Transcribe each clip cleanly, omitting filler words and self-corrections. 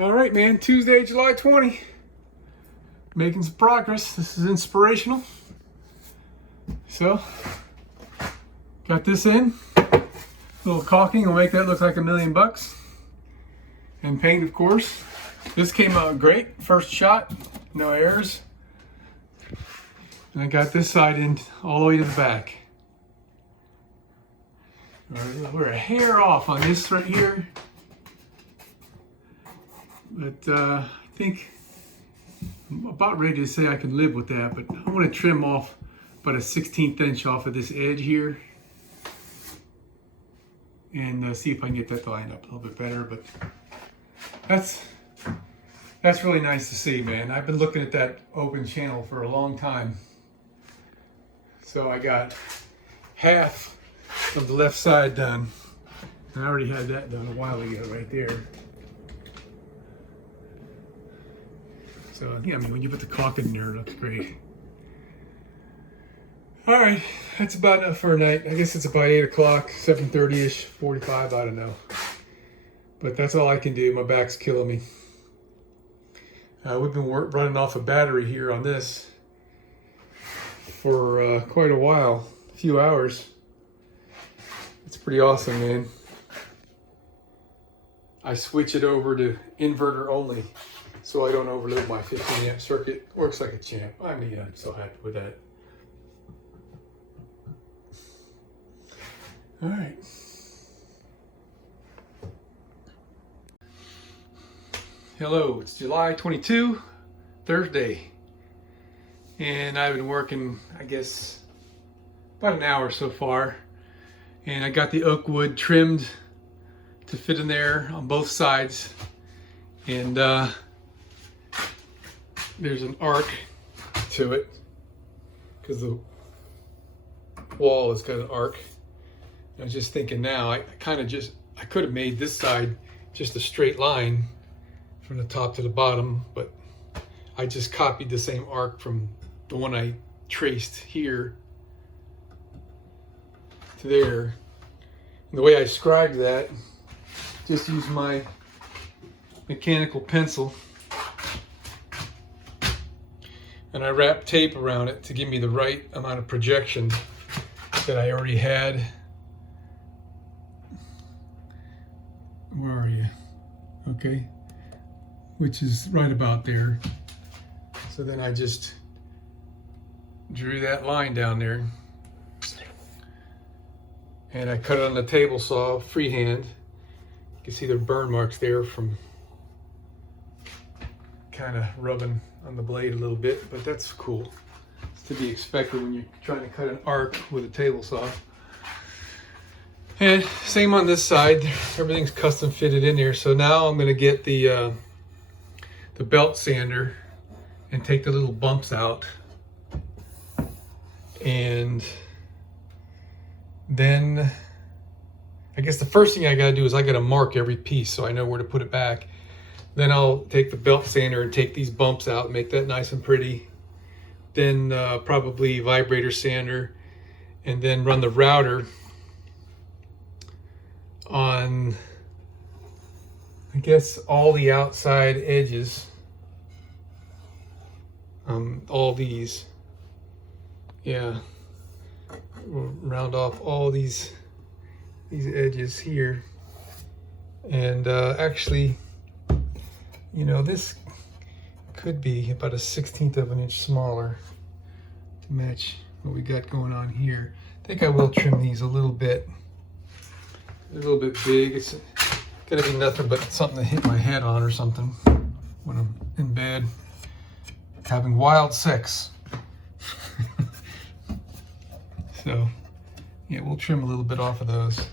All right, man. Tuesday, July 20. Making some progress. This is inspirational. So, got this in. A little caulking will make that look like $1,000,000. And paint, of course. This came out great. First shot, no errors. And I got this side in all the way to the back. We're a hair off on this right here. But I think I'm about ready to say I can live with that, but I want to trim off about a 1/16 inch off of this edge here and see if I can get that to line up a little bit better. But that's really nice to see, man. I've been looking at that open channel for a long time. So I got half of the left side done. And I already had that done a while ago right there. So, yeah, I mean, when you put the caulk in there, it looks great. All right, that's about enough for a night. I guess it's about 8 o'clock, 7:30-ish, 45, I don't know. But that's all I can do. My back's killing me. We've been running off a battery here on this for quite a while, a few hours. It's pretty awesome, man. I switch it over to inverter only, so I don't overload my 15 amp circuit. Works like a champ. I mean, I'm so happy with that. All right. Hello, it's July 22, Thursday. And I've been working, I guess, about an hour so far. And I got the oak wood trimmed to fit in there on both sides. And there's an arc to it because the wall has got an arc. I was just thinking now, I could have made this side just a straight line from the top to the bottom, but I just copied the same arc from the one I traced here to there. And the way I scribed that, just use my mechanical pencil and I wrapped tape around it to give me the right amount of projection that I already had. Where are you? Okay. Which is right about there. So then I just drew that line down there. And I cut it on the table saw, freehand. You can see the burn marks there from kind of rubbing on the blade a little bit, but that's cool. It's to be expected when you're trying to cut an arc with a table saw. And same on this side, everything's custom fitted in there. So now I'm gonna get the belt sander and take the little bumps out. And then I guess the first thing I gotta do is I gotta mark every piece so I know where to put it back. Then I'll take the belt sander and take these bumps out, make that nice and pretty. Then probably vibrator sander, and then run the router on, I guess, all the outside edges. All these. Yeah. We'll round off all these edges here. And actually, you know, this could be about a 1/16 of an inch smaller to match what we got going on here. I think I will trim these a little bit. They're a little bit big. It's gonna be nothing but something to hit my head on or something when I'm in bed having wild sex. So yeah, we'll trim a little bit off of those.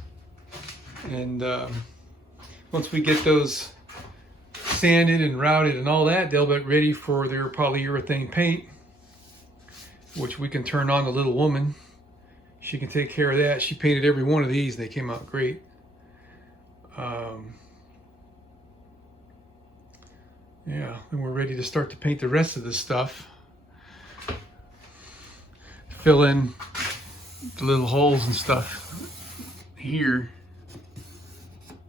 And once we get those sanded and routed and all that, they'll be ready for their polyurethane paint, which we can turn on the little woman. She can take care of that. She painted every one of these. They came out great. Yeah, and we're ready to start to paint the rest of this stuff. Fill in the little holes and stuff here,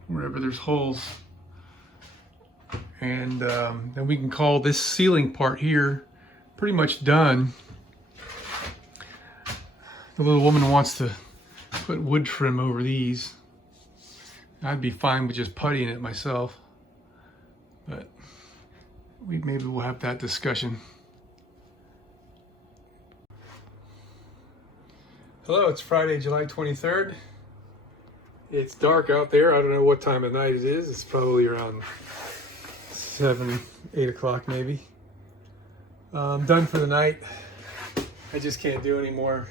wherever there's holes. And then we can call this ceiling part here pretty much done. The little woman wants to put wood trim over these. I'd be fine with just puttying it myself, but maybe we'll have that discussion. Hello, it's Friday, July 23rd. It's dark out there. I don't know what time of night it is. It's probably around 7, 8 o'clock maybe. I'm done for the night. I just can't do any more.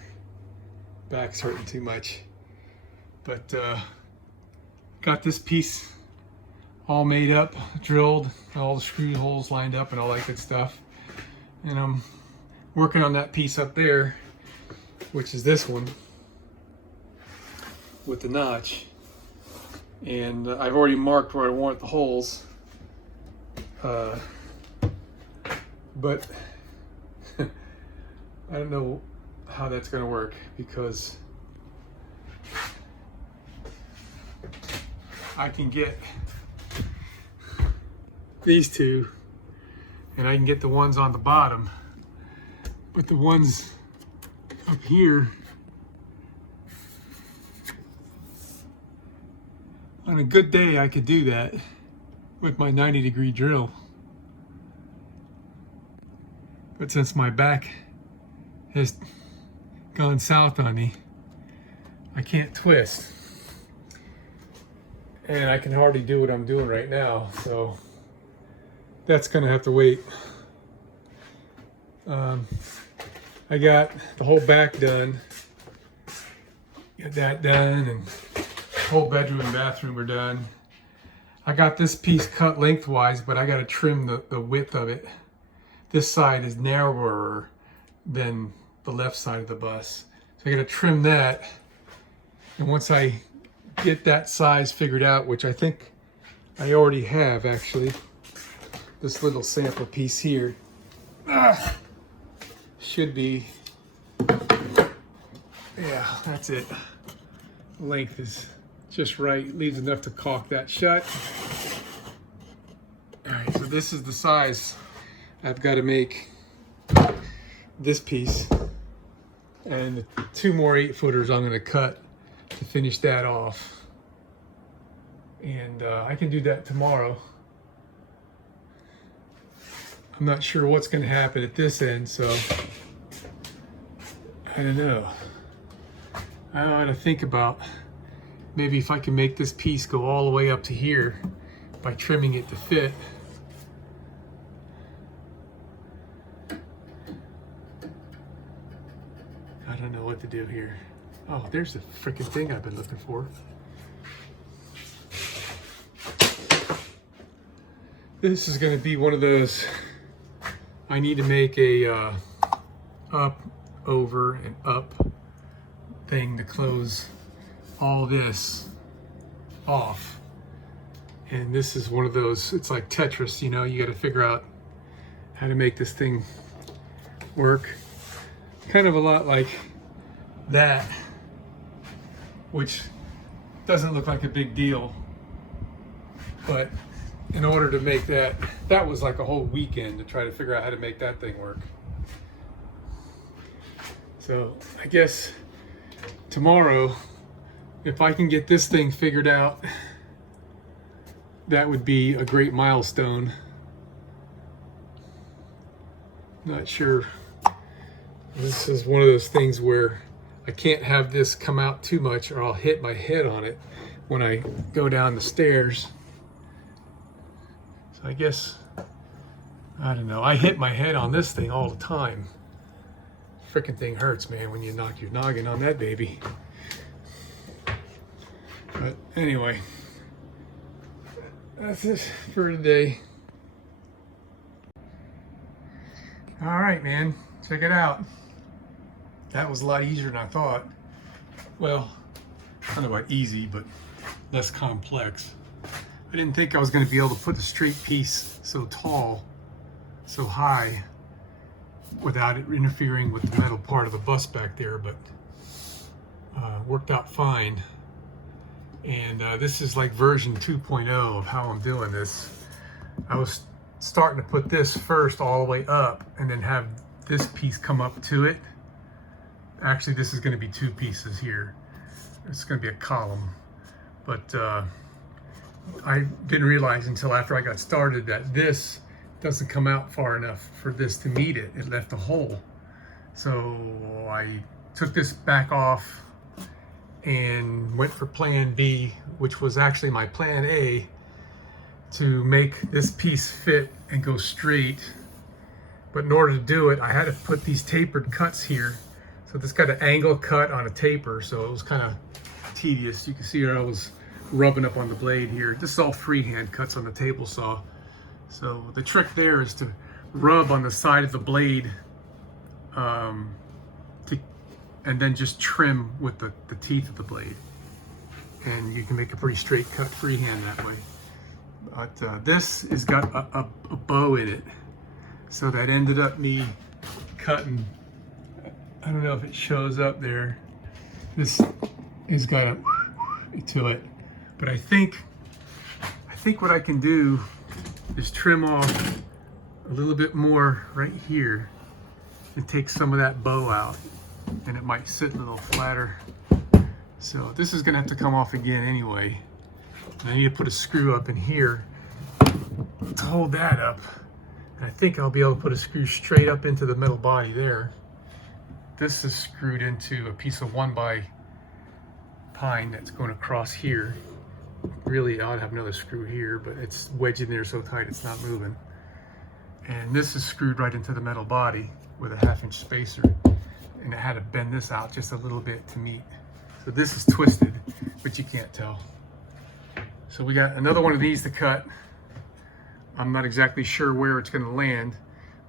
Back's hurting too much. But got this piece all made up, drilled, all the screw holes lined up and all that good stuff. And I'm working on that piece up there, which is this one with the notch. And I've already marked where I want the holes. But I don't know how that's going to work, because I can get these two and I can get the ones on the bottom, but the ones up here, on a good day I could do that with my 90-degree drill. But since my back has gone south on me, I can't twist. And I can hardly do what I'm doing right now, so that's gonna have to wait. I got the whole back done. Got that done, and the whole bedroom and bathroom are done. I got this piece cut lengthwise, but I gotta trim the width of it. This side is narrower than the left side of the bus. So I gotta trim that. And once I get that size figured out, which I think I already have actually, this little sample piece here should be, yeah, that's it. Length is just right, leaves enough to caulk that shut. All right, so this is the size I've got to make this piece, and the 2 more 8-footers I'm going to cut to finish that off. And I can do that tomorrow. I'm not sure what's going to happen at this end, so I don't know. I ought to think about maybe if I can make this piece go all the way up to here by trimming it to fit. I don't know what to do here. Oh, there's the freaking thing I've been looking for. This is going to be one of those, I need to make a up, over, and up thing to close all this off. And this is one of those, it's like Tetris, you know, you got to figure out how to make this thing work. Kind of a lot like that, which doesn't look like a big deal, but in order to make that, that was like a whole weekend to try to figure out how to make that thing work. So I guess tomorrow, if I can get this thing figured out, that would be a great milestone. Not sure. This is one of those things where I can't have this come out too much or I'll hit my head on it when I go down the stairs. So I guess, I don't know. I hit my head on this thing all the time. Frickin' thing hurts, man, when you knock your noggin on that baby. But anyway, that's it for today. All right, man, check it out. That was a lot easier than I thought. Well, I don't know about easy, but less complex. I didn't think I was going to be able to put the straight piece so tall, so high, without it interfering with the metal part of the bus back there, but worked out fine. And this is like version 2.0 of how I'm doing this. I was starting to put this first all the way up and then have this piece come up to it. Actually, this is going to be two pieces here. It's going to be a column. But I didn't realize until after I got started that this doesn't come out far enough for this to meet it. It left a hole. So I took this back off and went for plan B, which was actually my plan A, to make this piece fit and go straight. But in order to do it, I had to put these tapered cuts here. So this got an angle cut on a taper, so it was kind of tedious. You can see where I was rubbing up on the blade here. This is all freehand cuts on the table saw. So the trick there is to rub on the side of the blade and then just trim with the teeth of the blade. And you can make a pretty straight cut freehand that way. But this has got a bow in it. So that ended up me cutting, I don't know if it shows up there. This has got a to it. But I think what I can do is trim off a little bit more right here and take some of that bow out, and it might sit a little flatter. So this is gonna have to come off again anyway. And I need to put a screw up in here to hold that up. And I think I'll be able to put a screw straight up into the metal body there. This is screwed into a piece of 1x pine that's going across here. Really, I ought to have another screw here, but it's wedged in there so tight it's not moving. And this is screwed right into the metal body with a 1/2-inch spacer. And I had to bend this out just a little bit to meet. So this is twisted, but you can't tell. So we got another one of these to cut. I'm not exactly sure where it's going to land,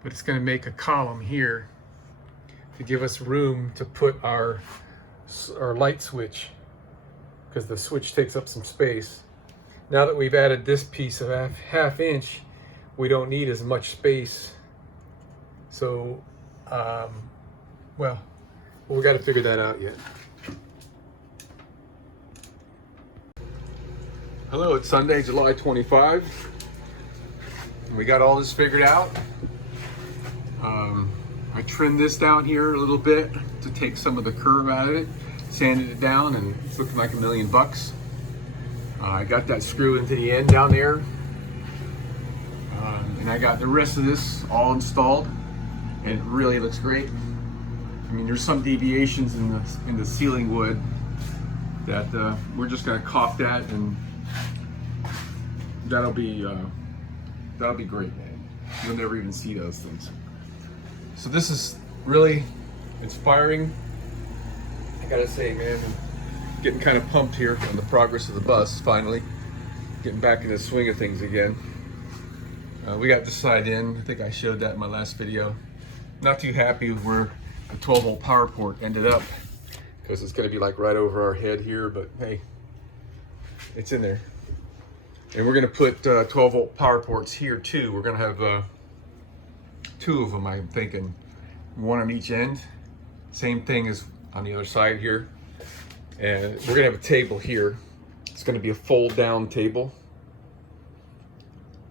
but it's going to make a column here to give us room to put our light switch, because the switch takes up some space. Now that we've added this piece of 1/2 inch, we don't need as much space. So, well, we got to figure that out yet. Hello, it's Sunday, July 25. We got all this figured out. I trimmed this down here a little bit to take some of the curve out of it, sanded it down, and it's looking like $1,000,000. I got that screw into the end down there, and I got the rest of this all installed, and it really looks great. I mean, there's some deviations in the ceiling wood that we're just gonna caulk that, and that'll be great, man. You'll never even see those things. So this is really inspiring. I gotta say, man, I'm getting kind of pumped here on the progress of the bus, finally. Getting back in the swing of things again. We got this side in. I think I showed that in my last video. Not too happy with where the 12-volt power port ended up, because it's gonna be like right over our head here, but hey, it's in there. And we're gonna put 12-volt power ports here too. We're gonna have 2 of them, I'm thinking. One on each end. Same thing as on the other side here. And we're gonna have a table here. It's gonna be a fold down table.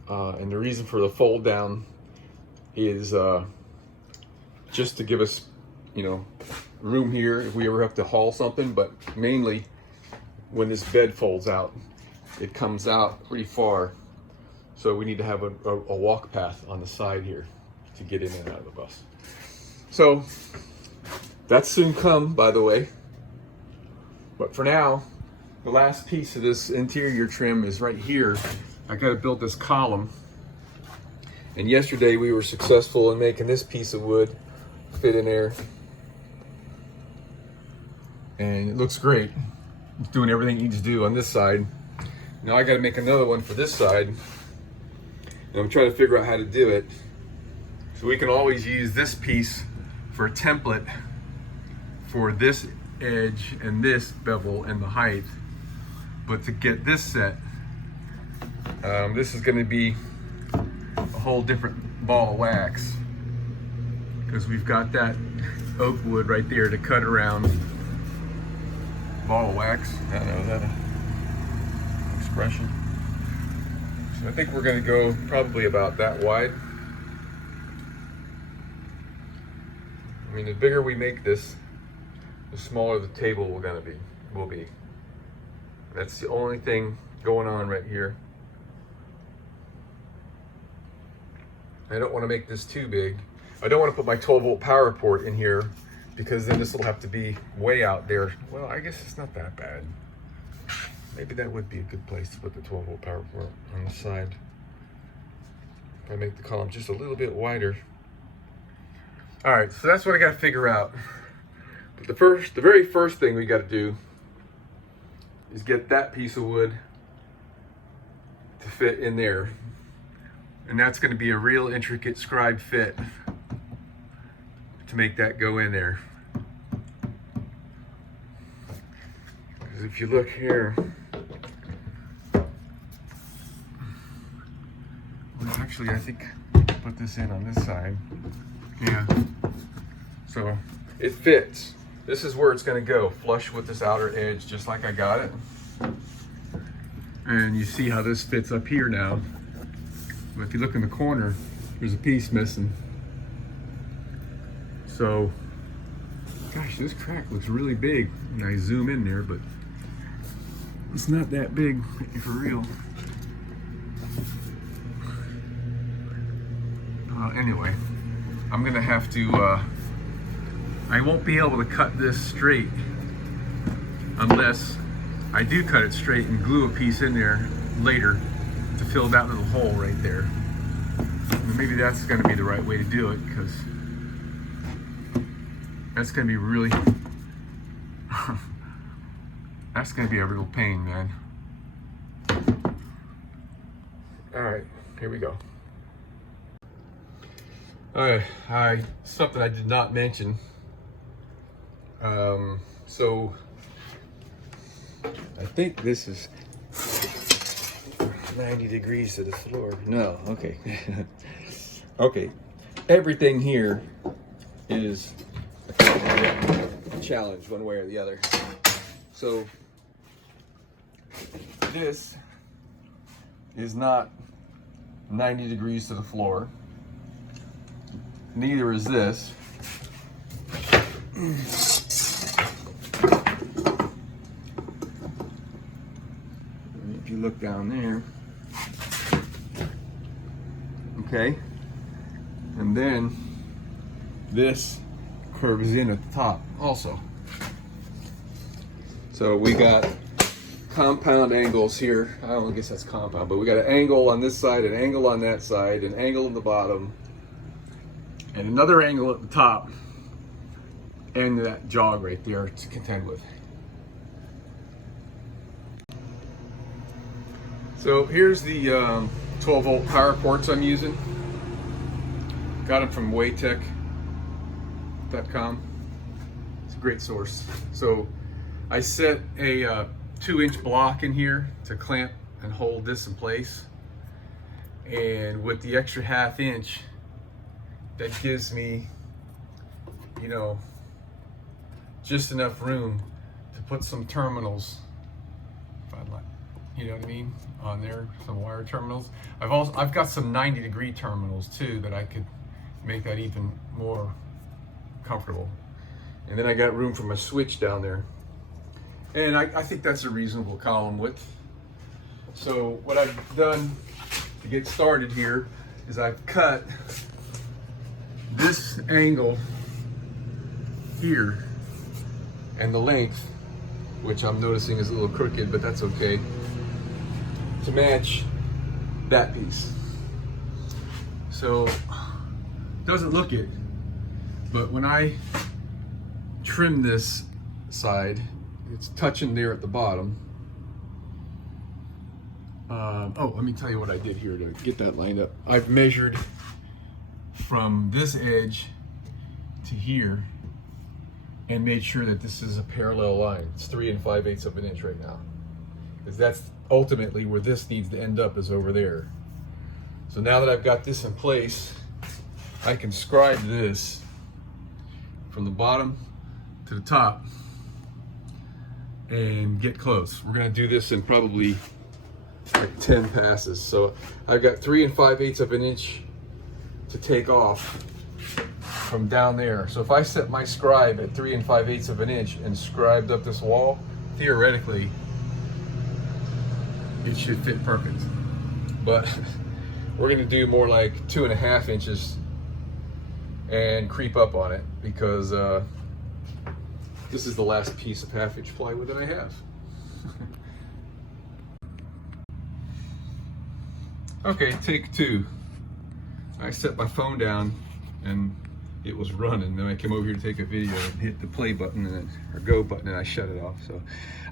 And the reason for the fold down is just to give us, you know, room here if we ever have to haul something, but mainly when this bed folds out, it comes out pretty far. So we need to have a walk path on the side here to get in and out of the bus. So that's soon come, by the way. But for now, the last piece of this interior trim is right here. I gotta build this column. And yesterday we were successful in making this piece of wood fit in there. And it looks great. It's doing everything it needs to do on this side. Now I gotta make another one for this side. And I'm trying to figure out how to do it. So we can always use this piece for a template for this edge and this bevel and the height. But to get this set, this is gonna be a whole different ball of wax, because we've got that oak wood right there to cut around. Ball of wax, I don't know, is that an expression? I think we're going to go probably about that wide. I mean, the bigger we make this, the smaller the table will be. That's the only thing going on right here. I don't want to make this too big. I don't want to put my 12-volt power port in here because then this will have to be way out there. Well, I guess it's not that bad. Maybe that would be a good place to put the 12-volt power port on the side. If I make the column just a little bit wider. All right, so that's what I got to figure out. But the very first thing we got to do is get that piece of wood to fit in there. And that's going to be a real intricate scribe fit to make that go in there. Because if you look here, well, actually I think I put this in on this side. Yeah. So it fits. This is where it's going to go, flush with this outer edge, just like I got it. And you see how this fits up here now. But if you look in the corner, there's a piece missing. So, gosh, this crack looks really big when I zoom in there, but it's not that big for real. Anyway, I'm gonna have to, I won't be able to cut this straight unless I do cut it straight and glue a piece in there later to fill that little hole right there. And maybe that's gonna be the right way to do it, because that's gonna be really, that's gonna be a real pain, man. All right, here we go. All right, something I did not mention. So I think this is 90 degrees to the floor. No, okay. Okay, everything here is a challenge one way or the other. So this is not 90 degrees to the floor. Neither is this. If you look down there, okay, and then this curves in at the top also. So we got compound angles here. I don't guess that's compound, but we got an angle on this side, an angle on that side, an angle on the bottom, and another angle at the top, and that jog right there to contend with. So here's the 12-volt power ports I'm using. Got them from waytech.com. It's a great source. So I set a 2-inch block in here to clamp and hold this in place. And with the extra 1/2 inch, that gives me, you know, just enough room to put some terminals, if I'd like, you know what I mean, on there, some wire terminals. I've got some 90-degree terminals too that I could make that even more comfortable. And then I got room for my switch down there. And I think that's a reasonable column width. So what I've done to get started here is I've cut this angle here and the length, which I'm noticing is a little crooked, but that's okay, to match that piece. So doesn't look it, but when I trim this side, it's touching there at the bottom. Oh, let me tell you what I did here to get that lined up. I've measured from this edge to here and made sure that this is a parallel line. It's 3 5/8 of an inch right now, because that's ultimately where this needs to end up, is over there. So now that I've got this in place, I can scribe this from the bottom to the top and get close. We're gonna do this in probably like 10 passes. So I've got 3 5/8 of an inch to take off from down there. So if I set my scribe at 3 5/8 of an inch and scribed up this wall, theoretically, it should fit perfect. But we're gonna do more like 2 1/2 inches and creep up on it, because this is the last piece of 1/2 inch plywood that I have. Okay, take 2. I set my phone down and it was running. Then I came over here to take a video and hit the play button or go button, and I shut it off. So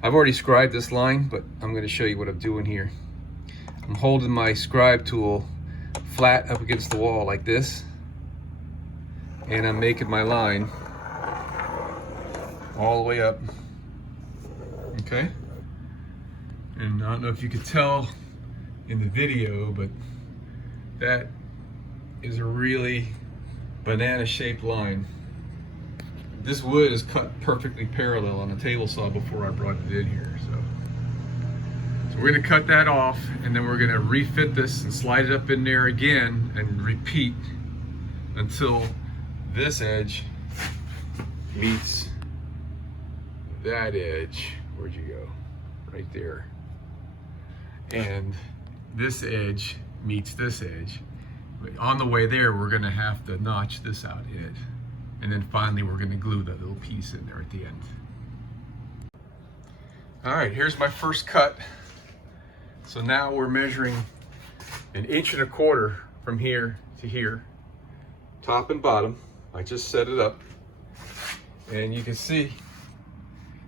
I've already scribed this line, but I'm going to show you what I'm doing here. I'm holding my scribe tool flat up against the wall like this, and I'm making my line all the way up. Okay? And I don't know if you could tell in the video, but that is a really banana shaped line. This wood is cut perfectly parallel on a table saw before I brought it in here. So we're gonna cut that off, and then we're gonna refit this and slide it up in there again and repeat until this edge meets that edge. Where'd you go? Right there. And this edge meets this edge. But on the way there, we're gonna have to notch this out in it. And then finally, we're gonna glue that little piece in there at the end. All right, here's my first cut. So now we're measuring 1 1/4 inches from here to here, top and bottom. I just set it up. And you can see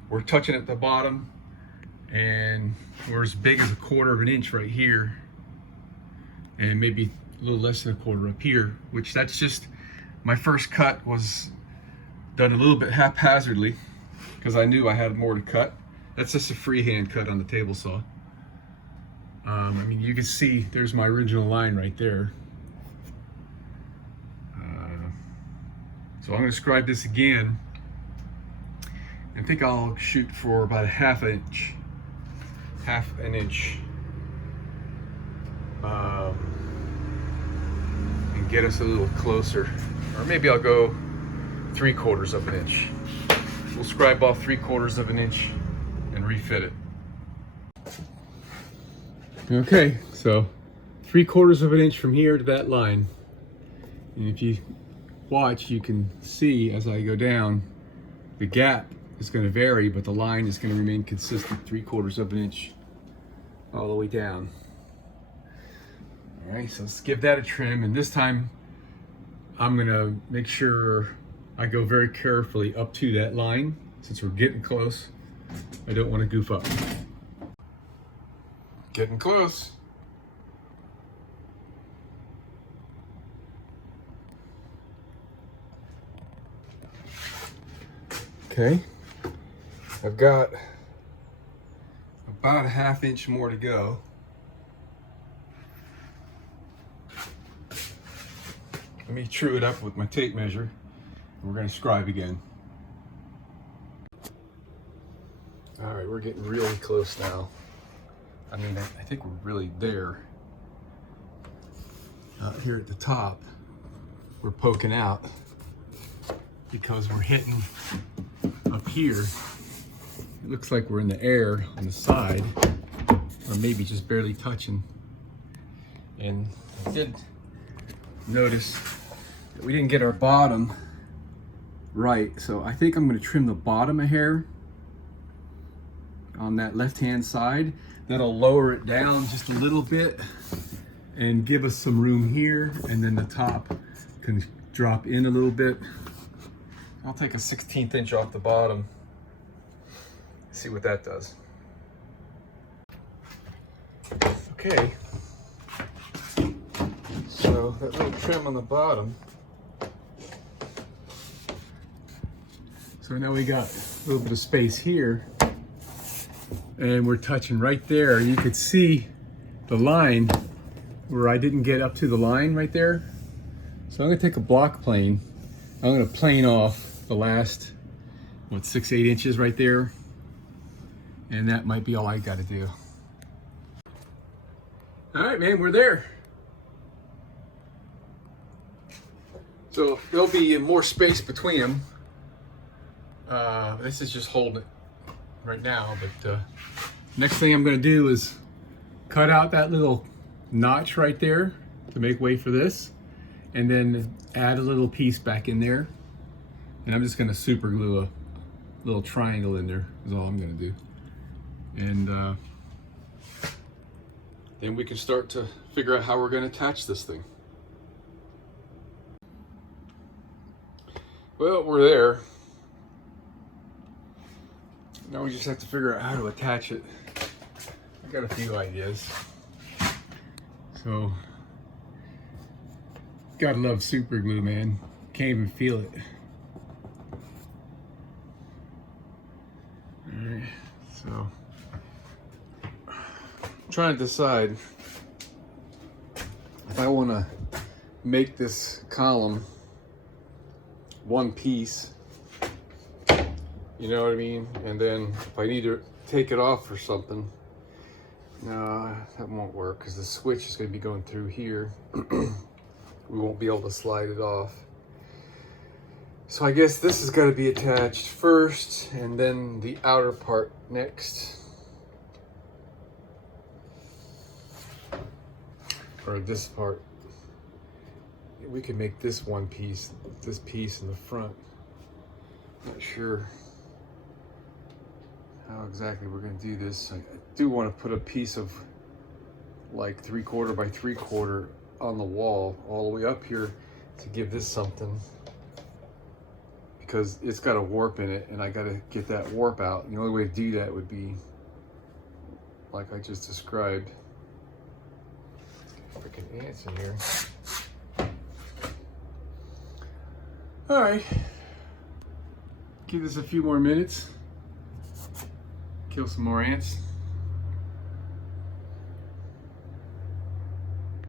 we're touching at the bottom, and we're as big as 1/4 inch right here, and maybe a little less than 1/4 up here, which that's just, my first cut was done a little bit haphazardly because I knew I had more to cut. That's just a freehand cut on the table saw. I mean, you can see there's my original line right there. So I'm going to scribe this again. I think I'll shoot for about 1/2 inch. 1/2 inch. And get us a little closer. Or maybe I'll go 3/4 of an inch. We'll scribe off 3/4 of an inch and refit it. Okay, so 3/4 of an inch from here to that line. And if you watch, you can see as I go down, the gap is going to vary, but the line is going to remain consistent, 3/4 of an inch all the way down. All right, so let's give that a trim, and this time I'm going to make sure I go very carefully up to that line. Since we're getting close, I don't want to goof up. Getting close. Okay, I've got about 1/2 inch more to go. Let me true it up with my tape measure. We're going to scribe again. All right, we're getting really close now. I mean, I think we're really there. Here at the top, we're poking out because we're hitting up here. It looks like we're in the air on the side, or maybe just barely touching. And I did notice that we didn't get our bottom right, so I think I'm going to trim the bottom a hair on that left-hand side. That'll lower it down just a little bit and give us some room here, and then the top can drop in a little bit. I'll take a 1/16 inch off the bottom, see what that does. Okay, so that little trim on the bottom. So now we got a little bit of space here, and we're touching right there. You could see the line where I didn't get up to the line right there. So I'm gonna take a block plane. I'm gonna plane off the last, 6-8 inches right there. And that might be all I gotta do. All right, man, we're there. So there'll be more space between them. This is just holding it right now, but next thing I'm gonna do is cut out that little notch right there to make way for this, and then add a little piece back in there. And I'm just gonna super glue a little triangle in there is all I'm gonna do. And then we can start to figure out how we're gonna attach this thing. Well, we're there. Now we just have to figure out how to attach it. I got a few ideas. So, gotta love super glue, man. Can't even feel it. Alright, so I'm trying to decide if I want to make this column one piece, you know what I mean? And then if I need to take it off or something, no, that won't work because the switch is going to be going through here. We won't be able to slide it off. So I guess this has got to be attached first and then the outer part next. Or this part. We could make this one piece, this piece in the front. Not sure how exactly we're going to do this. I do want to put a piece of like 3/4 by 3/4 on the wall all the way up here to give this something, because it's got a warp in it and I got to get that warp out. And the only way to do that would be like I just described. Freaking ants in here. All right, give this a few more minutes, kill some more ants.